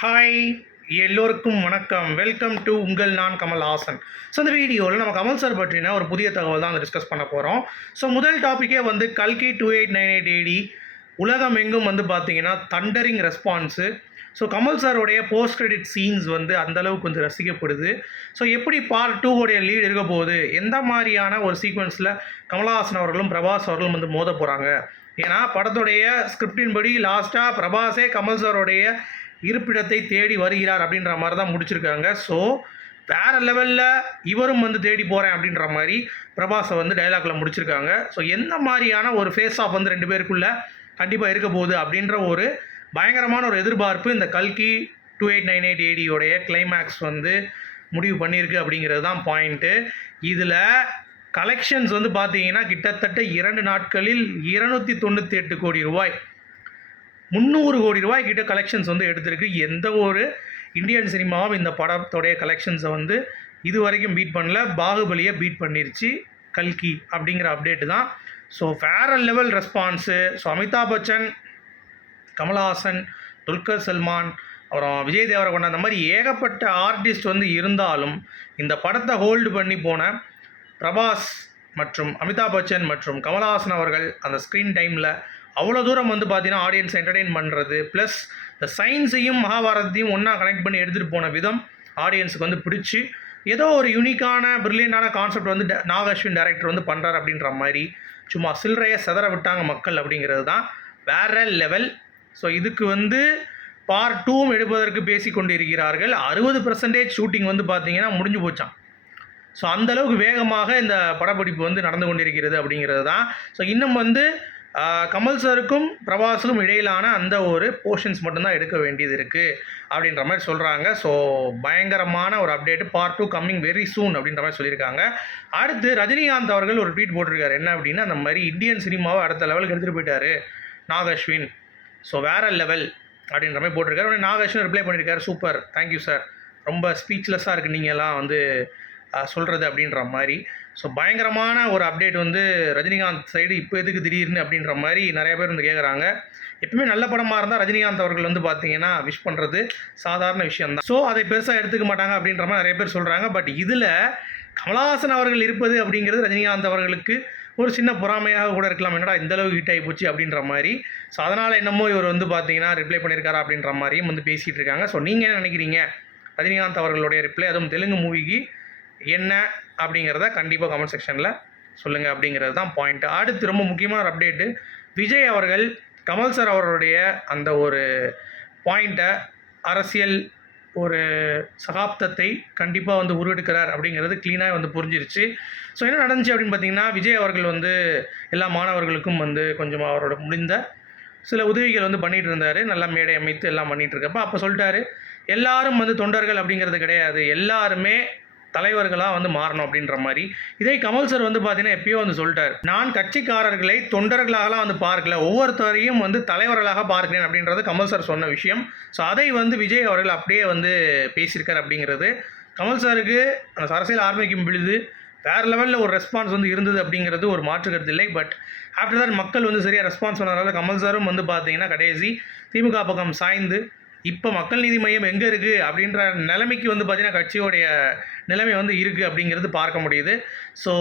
Hi எல்லோருக்கும் வணக்கம். Welcome to உங்கள் நான் கமல் ஹாசன் ஸோ இந்த வீடியோவில் நம்ம கமல் சார் பற்றின ஒரு புதிய தகவல் தான் டிஸ்கஸ் பண்ண போகிறோம் ஸோ முதல் டாப்பிக்கே வந்து கல்கி two eight nine eight AD உலகம் எங்கும் வந்து பார்த்தீங்கன்னா தண்டரிங் ரெஸ்பான்ஸு ஸோ கமல் சாரோடைய போஸ்ட் கிரெடிட் சீன்ஸ் வந்து அந்தளவுக்கு கொஞ்சம் ரசிக்கப்படுது. ஸோ எப்படி பார்ட் டூ உடைய லீட் இருக்க போகுது? எந்த மாதிரியான ஒரு சீக்வன்ஸில் கமலஹாசன் அவர்களும் பிரபாஸ் அவர்களும் வந்து மோத போகிறாங்க ஏன்னா படத்துடைய ஸ்கிரிப்டின் படி லாஸ்ட்டாக பிரபாஸே கமல் சாரோடைய இருப்பிடத்தை தேடி வருகிறார் அப்படின்ற மாதிரி தான் முடிச்சிருக்காங்க. ஸோ வேறு லெவலில் இவரும் வந்து தேடி போகிறேன் அப்படின்ற மாதிரி பிரபாஸை வந்து டைலாகில் முடிச்சிருக்காங்க. ஸோ எந்த மாதிரியான ஒரு ஃபேஸ் ஆஃப் வந்து ரெண்டு பேருக்குள்ள கண்டிப்பாக இருக்க போகுது அப்படின்ற ஒரு பயங்கரமான ஒரு எதிர்பார்ப்பு இந்த கல்கி டூ எயிட் நைன் எயிட் ஏடியோடைய கிளைமேக்ஸ் வந்து முடிவு பண்ணியிருக்கு அப்படிங்கிறது தான் பாயிண்ட்டு இதில் கலெக்ஷன்ஸ் வந்து பார்த்தீங்கன்னா கிட்டத்தட்ட இரண்டு நாட்களில் இருநூற்றி தொண்ணூற்றி எட்டு கோடி ரூபாய் முந்நூறு கோடி ரூபாய் கிட்ட கலெக்ஷன்ஸ் வந்து எடுத்திருக்கு. எந்த ஒரு இந்தியன் சினிமாவும் இந்த படத்தோடைய கலெக்ஷன்ஸை வந்து இது வரைக்கும் பீட் பண்ணல. பாகுபலியை பீட் பண்ணிருச்சு. கல்கி அப்படிங்கிற அப்டேட்டு தான். ஸோ வேற level response so Amitabh Bachchan Kamal Haasan Dulquer Salmaan அப்புறம் விஜய் தேவரகொண்டா அந்த மாதிரி ஏகப்பட்ட ஆர்டிஸ்ட் வந்து இருந்தாலும் இந்த படத்தை ஹோல்டு பண்ணி போன பிரபாஸ் மற்றும் அமிதாப் பச்சன் மற்றும் கமல்ஹாசன் அவர்கள் அந்த ஸ்க்ரீன் டைமில் அவ்வளோ தூரம் வந்து பார்த்தீங்கன்னா ஆடியன்ஸ் என்டர்டெயின் பண்ணுறது ப்ளஸ் இந்த சயின்ஸையும் மகாபாரதத்தையும் ஒன்றா கனெக்ட் பண்ணி எடுத்துகிட்டு போன விதம் ஆடியன்ஸுக்கு வந்து பிடிச்சி ஏதோ ஒரு யூனிக்கான ப்ரில்லியண்டான கான்செப்ட் வந்து ட- அஸ்வின் டேரக்டர் வந்து பண்ணுறாரு அப்படின்ற மாதிரி சும்மா சில்லறையை செதற விட்டாங்க மக்கள் அப்படிங்கிறது தான் வேற லெவல் ஸோ இதுக்கு வந்து பார்ட் டூவும் எடுப்பதற்கு பேசி கொண்டு இருக்கிறார்கள் அறுபது பர்சன்டேஜ் ஷூட்டிங் வந்து பார்த்தீங்கன்னா முடிஞ்சு போச்சான் ஸோ அந்தளவுக்கு வேகமாக இந்த படப்பிடிப்பு வந்து நடந்து கொண்டிருக்கிறது அப்படிங்கிறது தான். ஸோ இன்னும் வந்து கமல் சாருக்கும் பிரபாஸுக்கும் இடையிலான அந்த ஒரு போர்ஷன்ஸ் மட்டும்தான் எடுக்க வேண்டியது இருக்குது அப்படின்ற மாதிரி சொல்கிறாங்க ஸோ பயங்கரமான ஒரு update part two coming very soon அப்படின்ற மாதிரி சொல்லியிருக்காங்க. அடுத்து ரஜினிகாந்த் அவர்கள் ஒரு ட்வீட் போட்டிருக்காரு. என்ன அப்படின்னா அந்த மாதிரி இந்தியன் சினிமாவை அடுத்த லெவலுக்கு எடுத்துகிட்டு போயிட்டாரு நாகஸ்வின். ஸோ வேறு லெவல் அப்படின்ற மாதிரி போட்டிருக்காரு. உடனே ரிப்ளை பண்ணியிருக்காரு. சூப்பர் தேங்க்யூ சார் ரொம்ப ஸ்பீச்லெஸ்ஸாக இருக்குது நீங்கள்லாம் வந்து சொல்கிறது அப்படின்ற மாதிரி. ஸோ பயங்கரமான ஒரு அப்டேட் வந்து ரஜினிகாந்த் சைடு இப்போ எதுக்கு திடீர்னு அப்படின்ற மாதிரி நிறைய பேர் வந்து கேட்குறாங்க எப்பவுமே நல்ல படமாக இருந்தால் ரஜினிகாந்த் அவர்கள் வந்து பார்த்தீங்கன்னா விஷ் பண்ணுறது சாதாரண விஷயம் தான் ஸோ அதை பெருசாக எடுத்துக்க மாட்டாங்க அப்படின்ற மாதிரி நிறைய பேர் சொல்கிறாங்க பட் இதில் கமலஹாசன் அவர்கள் இருப்பது அப்படிங்கிறது ரஜினிகாந்த் அவர்களுக்கு ஒரு சின்ன பொறாமையாக கூட இருக்கலாம். என்னடா இந்த அளவுக்கு ஹிட் ஆகி போச்சு அப்படின்ற மாதிரி. ஸோ அதனால் என்னமோ இவர் வந்து பார்த்தீங்கன்னா ரிப்ளை பண்ணியிருக்காரா அப்படின்ற மாதிரியும் வந்து பேசிகிட்டு இருக்காங்க. ஸோ நீங்கள் என்ன நினைக்கிறீங்க? ரஜினிகாந்த் அவர்களுடைய ரிப்ளை அதுவும் தெலுங்கு மூவிக்கு என்ன அப்படிங்கிறத கண்டிப்பாக கமெண்ட் செக்ஷனில் சொல்லுங்கள் அப்படிங்கிறது தான் பாயிண்ட்டு அடுத்து ரொம்ப முக்கியமான ஒரு அப்டேட்டு விஜய் அவர்கள் கமல் சார் அவர்களுடைய அந்த ஒரு பாயிண்ட்டை அரசியல் ஒரு சகாப்தத்தை கண்டிப்பாக வந்து உருவெடுக்கிறார் அப்படிங்கிறது க்ளீனாக வந்து புரிஞ்சிருச்சு. ஸோ என்ன நடந்துச்சு அப்படின்னு பார்த்தீங்கன்னா விஜய் அவர்கள் வந்து எல்லா மாணவர்களுக்கும் வந்து கொஞ்சம் அவரோட முடிந்த சில உதவிகள் வந்து பண்ணிகிட்டு இருந்தார். நல்லா மேடை அமைத்து எல்லாம் பண்ணிகிட்டு இருக்கப்போ அப்போ சொல்லிட்டாரு எல்லாரும் வந்து தொண்டர்கள் அப்படிங்கிறது கிடையாது. எல்லாருமே தலைவர்களாக வந்து மாறணும் அப்படின்ற மாதிரி. இதே கமல் சார் வந்து பார்த்தீங்கன்னா எப்பயோ வந்து சொல்லிட்டார். நான் கட்சிக்காரர்களை தொண்டர்களாகலாம் வந்து பார்க்கல. ஒவ்வொருத்தரையும் வந்து தலைவர்களாக பார்க்கிறேன் அப்படின்றது கமல் சார் சொன்ன விஷயம். ஸோ அதை வந்து விஜய் அவர்கள் அப்படியே வந்து பேசியிருக்கார் அப்படிங்கிறது. கமல் சாருக்கு அந்த அரசியல் ஆரம்பிக்கும் பொழுது வேறு லெவலில் ஒரு ரெஸ்பான்ஸ் வந்து இருந்தது அப்படிங்கிறது ஒரு மாற்று கருத்து இல்லை. பட் ஆஃப்டர் தட் மக்கள் வந்து சரியாக ரெஸ்பான்ஸ் பண்ணதால கமல் சாரும் வந்து பார்த்தீங்கன்னா கடைசி திமுக பக்கம் சாய்ந்து இப்போ மக்கள் நீதி மையம் எங்கே இருக்குது அப்படின்ற நிலைமைக்கு வந்து பார்த்தீங்கன்னா கட்சியோடைய நிலைமை வந்து இருக்குது அப்படிங்கிறது பார்க்க முடியுது. ஸோ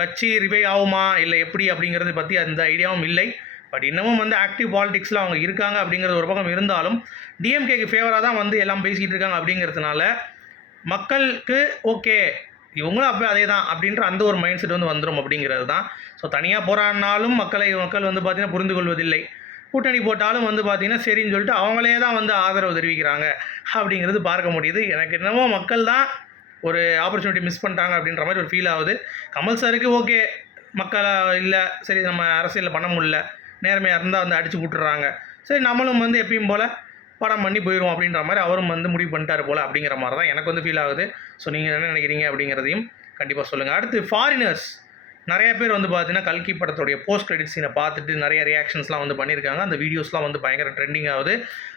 கட்சி ரிவை ஆகுமா? இல்லை எப்படி அப்படிங்கிறத பற்றி அந்த ஐடியாவும் இல்லை. பட் இன்னமும் வந்து ஆக்டிவ் பாலிடிக்ஸில் அவங்க இருக்காங்க அப்படிங்கிறது ஒரு பக்கம் இருந்தாலும் டிஎம்கேக்கு ஃபேவராக தான் வந்து எல்லாம் பேசிக்கிட்டு இருக்காங்க அப்படிங்கிறதுனால மக்களுக்கு ஓகே இவங்களும் அப்போ அதே தான் அப்படின்ற அந்த ஒரு மைண்ட் செட் வந்து வந்துடும் அப்படிங்கிறது தான். ஸோ தனியாக போராடினாலும் மக்களை மக்கள் வந்து பார்த்திங்கன்னா புரிந்து கொள்வதில்லை கூட்டணி போட்டாலும் வந்து பார்த்திங்கன்னா சரின்னு சொல்லிட்டு அவங்களே தான் வந்து ஆதரவு தெரிவிக்கிறாங்க. அப்படிங்கிறது பார்க்க முடியுது. எனக்கு என்னமோ மக்கள் தான் ஒரு ஆப்பர்ச்சுனிட்டி மிஸ் பண்ணிட்டாங்க அப்படின்ற மாதிரி ஒரு ஃபீல் ஆகுது. கமல் சாருக்கு ஓகே மக்களாக இல்லை சரி நம்ம அரசியலில் பண்ண முடியல. நேர்மையாக இருந்தால் வந்து அடித்து விட்டுறாங்க சரி நம்மளும் வந்து எப்பயும் போல் படம் பண்ணி போயிடுவோம் அப்படின்ற மாதிரி அவரும் வந்து முடிவு பண்ணிட்டார் போல் அப்படிங்கிற மாதிரி தான் எனக்கு வந்து ஃபீல் ஆகுது. ஸோ நீங்கள் என்ன நினைக்கிறீங்க அப்படிங்கிறதையும் கண்டிப்பாக சொல்லுங்கள் அடுத்து ஃபாரினர்ஸ் நிறைய பேர் வந்து பார்த்தீங்கன்னா கல்கி படத்துடைய போஸ்ட் கிரெடிட் சீனை பார்த்துட்டு நிறைய ரியாக்ஷன்ஸ்லாம் வந்து பண்ணியிருக்காங்க. அந்த வீடியோஸ்லாம் வந்து பயங்கர ட்ரெண்டிங் ஆகுது.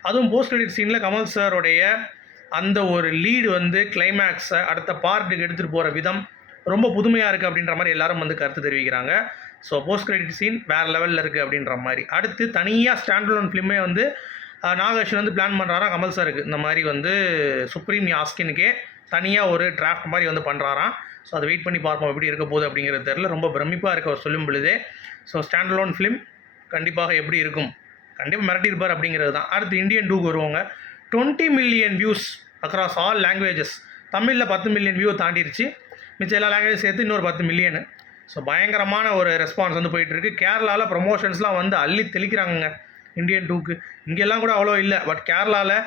அதுவும் போஸ்ட் கிரெடிட் சீனில் கமல் சாருடைய அந்த ஒரு லீடு வந்து கிளைமேக்ஸை அடுத்த பார்ட்டுக்கு எடுத்துகிட்டு போகிற விதம் ரொம்ப புதுமையாக இருக்குது அப்படின்ற மாதிரி எல்லாரும் வந்து கருத்து தெரிவிக்கிறாங்க. ஸோ போஸ்ட் கிரெடிட் சீன் வேறு லெவலில் இருக்குது அப்படின்ற மாதிரி. அடுத்து தனியாக ஸ்டாண்டலோன் ஃபிலிமே வந்து நாகேஷன் வந்து பிளான் பண்ணுறாராம் கமல் சாருக்கு. இந்த மாதிரி வந்து சுப்ரீம் யாஸ்கினுக்கே தனியாக ஒரு டிராஃப்ட் மாதிரி வந்து பண்ணுறாராம் ஸோ அதை வெயிட் பண்ணி பார்ப்போம் எப்படி இருக்க போகுது அப்படிங்கிறது தெரில ரொம்ப பிரமிப்பாக இருக்க அவர் சொல்லும் பொழுதே. ஸோ ஸ்டாண்ட் அலோன் ஃபிலிம் கண்டிப்பாக எப்படி இருக்கும்? கண்டிப்பாக மிரட்டியிருப்பார் அப்படிங்கிறது தான். அடுத்து இந்தியன் டூக்கு வருவாங்க. Twenty million views across all languages தமிழில் பத்து மில்லியன் வியூ தாண்டிருச்சு. மிச்சம் எல்லா லாங்குவேஜ் சேர்த்து இன்னொரு பத்து மில்லியனு ஸோ பயங்கரமான ஒரு ரெஸ்பான்ஸ் வந்து போயிட்டுருக்கு. கேரளாவில் ப்ரொமோஷன்ஸ்லாம் வந்து அள்ளி தெளிக்கிறாங்கங்க. இந்தியன் டூக்கு இங்கெல்லாம் கூட அவ்வளோ இல்லை. பட் கேரளாவில்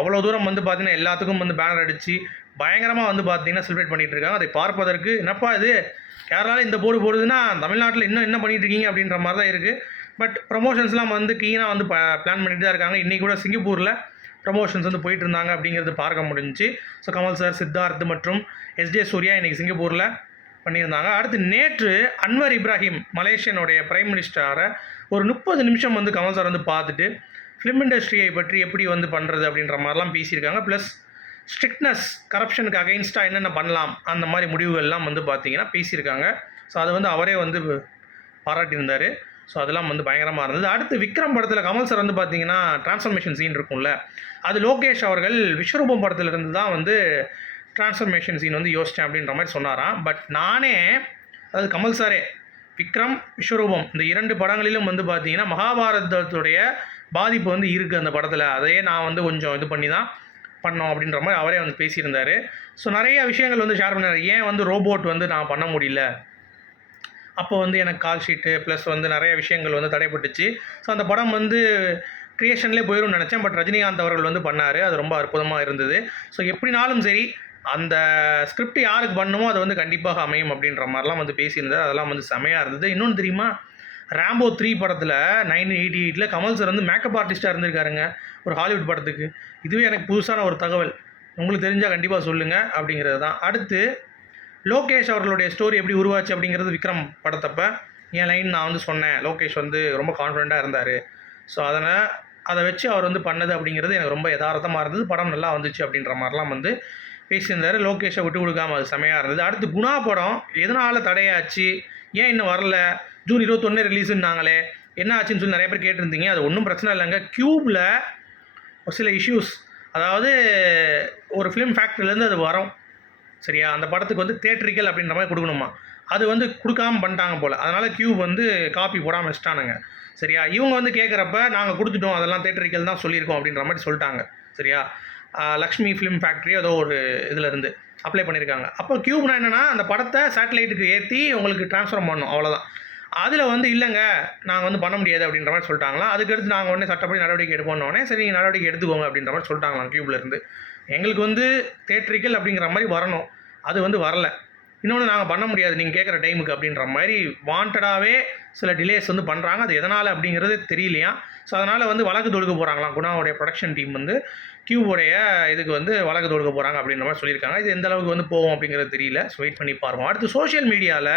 அவ்வளோ தூரம் வந்து பார்த்திங்கன்னா எல்லாத்துக்கும் வந்து பேனர் அடித்து பயங்கரமாக வந்து பார்த்தீங்கன்னா செலிப்ரேட் பண்ணிகிட்டு இருக்காங்க அதை பார்ப்பதற்கு என்னப்பா இது? கேரளாவில் இந்த போர்டு போடுதுன்னா தமிழ்நாட்டில் இன்னும் என்ன பண்ணிகிட்டு இருக்கீங்க அப்படின்ற மாதிரி தான் இருக்குது பட் ப்ரொமோஷன்ஸ்லாம் வந்து கீனாக வந்து பிளான் பண்ணிட்டு தான் இருக்காங்க. இன்றைக்கி கூட சிங்கப்பூரில் ப்ரமோஷன்ஸ் வந்து போயிட்டு இருந்தாங்க அப்படிங்கிறது பார்க்க முடிஞ்சுச்சு. ஸோ கமல் சார் சித்தார்த் மற்றும் எஸ்ஜே சூர்யா இன்றைக்கி சிங்கப்பூரில் பண்ணியிருந்தாங்க. அடுத்து நேற்று அன்வர் இப்ராஹிம் மலேசியனுடைய பிரைம் மினிஸ்டரை ஒரு முப்பது நிமிஷம் வந்து கமல் சார் வந்து பார்த்துட்டு ஃபிலிம் இண்டஸ்ட்ரியை பற்றி எப்படி வந்து பண்ணுறது அப்படின்ற மாதிரிலாம் பேசியிருக்காங்க. ப்ளஸ் ஸ்ட்ரிக்ட்னஸ் கரப்ஷனுக்கு அகைன்ஸ்டாக என்னென்ன பண்ணலாம்? அந்த மாதிரி முடிவுகள்லாம் வந்து பார்த்தீங்கன்னா பேசியிருக்காங்க. ஸோ அது வந்து அவரே வந்து பாராட்டியிருந்தார். ஸோ அதெல்லாம் வந்து பயங்கரமாக இருந்தது. அடுத்து விக்ரம் படத்தில் கமல் சார் வந்து பார்த்தீங்கன்னா டிரான்ஸ்ஃபர்மேஷன் சீன் இருக்கும்ல. அது லோகேஷ் அவர்கள் விஸ்வரூபம் படத்துலேருந்து தான் வந்து டிரான்ஸ்ஃபர்மேஷன் சீன் வந்து யோசித்தேன் அப்படின்ற மாதிரி சொன்னாராம். பட் நானே அதாவது கமல் சாரே விக்ரம் விஸ்வரூபம் இந்த இரண்டு படங்களிலும் வந்து பார்த்தீங்கன்னா மகாபாரதத்துடைய பாதிப்பு வந்து இருக்குது அந்த படத்தில். அதையே நான் வந்து கொஞ்சம் இது பண்ணி தான் பண்ணோம் அப்படின்ற மாதிரி அவரே வந்து பேசியிருந்தார். ஸோ நிறைய விஷயங்கள் வந்து ஷேர் பண்ணார். ஏன் வந்து ரோபோட் வந்து நான் பண்ண முடியல? அப்போ வந்து எனக்கு கால் ஷீட்டு ப்ளஸ் வந்து நிறைய விஷயங்கள் வந்து தடைப்பட்டுச்சு. ஸோ அந்த படம் வந்து க்ரியேஷன்லேயே போயிடும்னு நினச்சேன். பட் ரஜினிகாந்த் அவர்கள் வந்து பண்ணார். அது ரொம்ப அற்புதமாக இருந்தது. ஸோ எப்படினாலும் சரி அந்த ஸ்கிரிப்ட் யாருக்கு பண்ணுமோ அது வந்து கண்டிப்பாக அமையும் அப்படின்ற மாதிரிலாம் வந்து பேசியிருந்தார். அதெல்லாம் வந்து செமையாக இருந்தது. இன்னொன்று தெரியுமா? ரேம்போ த்ரீ படத்தில் நைன்டீன் எயிட்டி எயிட்டில் கமல் சார் வந்து மேக்கப் ஆர்டிஸ்ட்டாக இருந்திருக்காருங்க. ஒரு ஹாலிவுட் படத்துக்கு. இதுவே எனக்கு புதுசான ஒரு தகவல். உங்களுக்கு தெரிஞ்சால் கண்டிப்பாக சொல்லுங்கள் அப்படிங்கிறது தான். அடுத்து லோகேஷ் அவர்களுடைய ஸ்டோரி எப்படி உருவாச்சு அப்படிங்கிறது விக்ரம் படத்தப்போ. என் லைன் நான் வந்து சொன்னேன். லோகேஷ் வந்து ரொம்ப கான்ஃபிடெண்ட்டாக இருந்தார். ஸோ அதனால் அதை வச்சு அவர் வந்து பண்ணது அப்படிங்கிறது எனக்கு ரொம்ப யதார்த்தமாக இருந்தது. படம் நல்லா வந்துச்சு அப்படின்ற மாதிரிலாம் வந்து பேசியிருந்தார். லோகேஷை விட்டு கொடுக்காம அது செமையாக இருந்தது. அடுத்து குணா படம். எதனால் தடையாச்சு? ஏன் இன்னும் வரல? ஜூன் இருபத்தொன்று ரிலீஸுன்னாங்களே என்ன ஆச்சுன்னு சொல்லி நிறைய பேர் கேட்டிருந்தீங்க. அது ஒன்றும் பிரச்சனை இல்லைங்க. க்யூப்பில் ஒரு சில இஷ்யூஸ் அதாவது ஒரு ஃபிலிம் ஃபேக்ட்ரிலேருந்து அது வரும். சரியா? அந்த படத்துக்கு வந்து தேட்ரிக்கல் அப்படின்ற மாதிரி கொடுக்கணுமா? அது வந்து கொடுக்காம பண்ணிட்டாங்க போல். அதனால் கியூப் வந்து காப்பி போடாமல் வச்சிட்டானுங்க. சரியா? இவங்க வந்து கேட்குறப்ப நாங்கள் கொடுத்துட்டோம் அதெல்லாம் தேட்டரிக்கல் தான் சொல்லியிருக்கோம் அப்படின்ற மாதிரி சொல்லிட்டாங்க. சரியா? லக்ஷ்மி ஃபிலிம் ஃபேக்ட்ரி ஏதோ ஒரு இதுலேருந்து அப்ளை பண்ணியிருக்காங்க. அப்போ கியூப்னா என்னென்னா அந்த படத்தை சேட்டலைட்டுக்கு ஏற்றி உங்களுக்கு ட்ரான்ஸ்ஃபர் பண்ணணும் அவ்வளோதான் அதில் வந்து இல்லைங்க நாங்கள் வந்து பண்ண முடியாது அப்படின்ற மாதிரி சொல்லிட்டாங்களா அதுக்கடுத்து நாங்கள் உடனே சட்டப்படி நடவடிக்கை எடுப்போன்னே சரி நீங்கள் நடவடிக்கை எடுத்துக்கோங்க அப்படின்ற மாதிரி சொல்லிட்டாங்களாம் கியூப்லேருந்து எங்களுக்கு வந்து தேட்ரிக்கல் அப்படிங்கிற மாதிரி வரணும். அது வந்து வரல. இன்னொன்று நாங்கள் பண்ண முடியாது நீங்கள் கேட்குற டைமுக்கு அப்படின்ற மாதிரி வாண்டடாகவே சில டிலேஸ் வந்து பண்ணுறாங்க அது எதனால் அப்படிங்கிறது தெரியலையா? ஸோ அதனால் வந்து வழக்கு தொடுக்க போகிறாங்களாம் குணாவுடைய ப்ரொடக்ஷன் டீம் வந்து கியூபுடைய இதுக்கு வந்து வழக்கு தொடுக்க போகிறாங்க அப்படின்ற மாதிரி சொல்லியிருக்காங்க. இது எந்த அளவுக்கு வந்து போகும் அப்படிங்கிறது தெரியல. ஸோ வெயிட் பண்ணி பாருவோம் அடுத்து சோஷியல் மீடியாவில்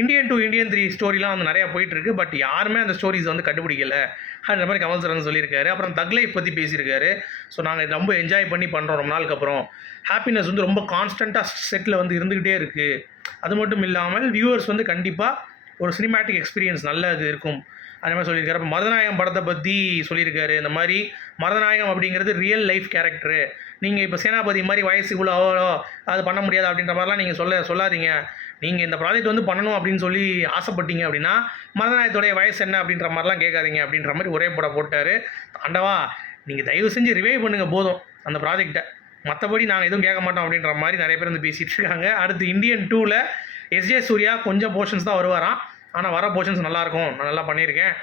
இந்தியன் டூ இந்தியன் த்ரீ ஸ்டோரிலாம் வந்து நிறையா போயிட்டுருக்கு. பட் யாருமே அந்த ஸ்டோரிஸ் வந்து கண்டுபிடிக்கல. அந்த மாதிரி கமல் சார் வந்து சொல்லியிருக்காரு. அப்புறம் தக் லைஃப் பற்றி பேசியிருக்காரு. ஸோ நாங்கள் ரொம்ப என்ஜாய் பண்ணி பண்ணுறோம் ரொம்ப நாளுக்கு அப்புறம். ஹாப்பினஸ் வந்து ரொம்ப கான்ஸ்டண்ட்டாக செட்டில் வந்து இருந்துக்கிட்டே இருக்குது அது மட்டும் இல்லாமல் வியூவர்ஸ் வந்து கண்டிப்பாக ஒரு சினிமேட்டிக் எக்ஸ்பீரியன்ஸ் நல்ல இது இருக்கும். அந்த மாதிரி சொல்லியிருக்காரு. அப்போ மதநாயகம் படத்தை பற்றி சொல்லியிருக்காரு. இந்த மாதிரி மதநாயகம் அப்படிங்கிறது ரியல் லைஃப் கேரக்டரு நீங்கள் இப்போ சேனாபதி மாதிரி வயசு அவ்வளோ அது பண்ண முடியாது அப்படின்ற மாதிரிலாம் நீங்கள் சொல்ல சொல்லாதீங்க. நீங்கள் இந்த ப்ராஜெக்ட் வந்து பண்ணணும் அப்படின்னு சொல்லி ஆசைப்பட்டீங்க அப்படின்னா மதநாயகத்துடைய வயசு என்ன அப்படின்ற மாதிரிலாம் கேட்காதீங்க அப்படின்ற மாதிரி ஒரே படம் போட்டார். ஆண்டவா நீங்கள் தயவு செஞ்சு ரிவைவ் பண்ணுங்கள் போதும் அந்த ப்ராஜெக்டை மற்றபடி நாங்கள் எதுவும் கேட்க மாட்டோம் அப்படின்ற மாதிரி நிறைய பேர் வந்து பேசிகிட்டு இருக்காங்க. அடுத்து இந்தியன் டூவில் எஸ்ஜே சூர்யா கொஞ்சம் போர்ஷன்ஸ் தான் வருவாராம். ஆனால் வர போர்ஷன்ஸ் நல்லாயிருக்கும். நான் நல்லா பண்ணியிருக்கேன்.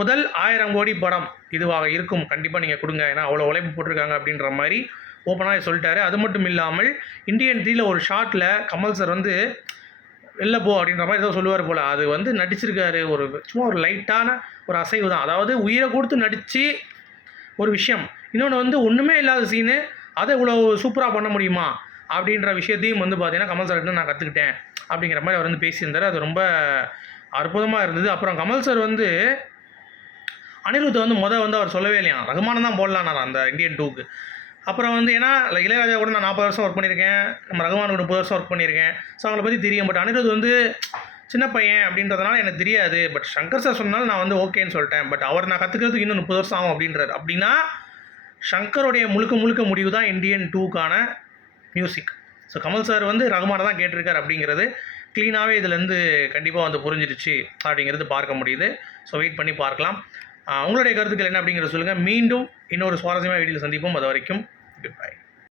முதல் ஆயிரம் கோடி படம் இதுவாக இருக்கும். கண்டிப்பாக நீங்கள் கொடுங்க. ஏன்னா அவ்வளோ உழைப்பு போட்டிருக்காங்க அப்படின்ற மாதிரி ஓப்பனாக சொல்லிட்டாரு. அது மட்டும் இல்லாமல் இந்தியன் த்ரீல ஒரு ஷாட்டில் கமல் சார் வந்து வெளில போ அப்படின்ற மாதிரி ஏதோ சொல்லுவார் போல். அது வந்து நடிச்சிருக்காரு. ஒரு சும்மா ஒரு லைட்டான ஒரு அசைவு தான். அதாவது உயிரை கொடுத்து நடித்து ஒரு விஷயம். இன்னொன்று வந்து ஒன்றுமே இல்லாத சீனு அதை இவ்வளோ சூப்பராக பண்ண முடியுமா? அப்படின்ற விஷயத்தையும் வந்து பார்த்தீங்கன்னா கமல் சார்கிட்ட நான் கற்றுக்கிட்டேன் அப்படிங்கிற மாதிரி அவர் வந்து பேசியிருந்தார். அது ரொம்ப அற்புதமாக இருந்தது. அப்புறம் கமல் சார் வந்து அனிருத் வந்து முதல் வந்து அவர் சொல்லவே இல்லையா? ரகுமானம் தான் போடலான்னார் அந்த இந்தியன் டூக்கு அப்புறம் வந்து ஏன்னா இளையராஜா கூட நான் நாற்பது வருஷம் ஒர்க் பண்ணியிருக்கேன். நம்ம ரகுமான் கூட முப்பது வருஷம் ஒர்க் பண்ணியிருக்கேன். ஸோ அவங்கள பற்றி தெரியும். பட் அனிருத் வந்து சின்ன பையன் அப்படின்றதுனால எனக்கு தெரியாது. பட் சங்கர் சார் சொன்னாலும் நான் வந்து ஓகேன்னு சொல்லிட்டேன். பட் அவர் நான் கற்றுக்கிறதுக்கு இன்னும் முப்பது வருஷம் ஆகும் அப்படின்றார். அப்படின்னா ஷங்கருடைய முழுக்க முழுக்க முடிவு தான் இந்தியன் டூக்கான மியூசிக் ஸோ கமல் சார் வந்து ரகுமானை தான் கேட்டிருக்காரு அப்படிங்கிறது க்ளீனாகவே இதுலேருந்து கண்டிப்பாக வந்து புரிஞ்சிருச்சு அப்படிங்கிறது பார்க்க முடியுது. ஸோ வெயிட் பண்ணி பார்க்கலாம். உங்களுடைய கருத்துக்கள் என்ன அப்படிங்கிறத சொல்லுங்கள் மீண்டும் இன்னொரு சுவாரஸ்யமாக வீடியோ சந்திப்போம். அது வரைக்கும் குட் பை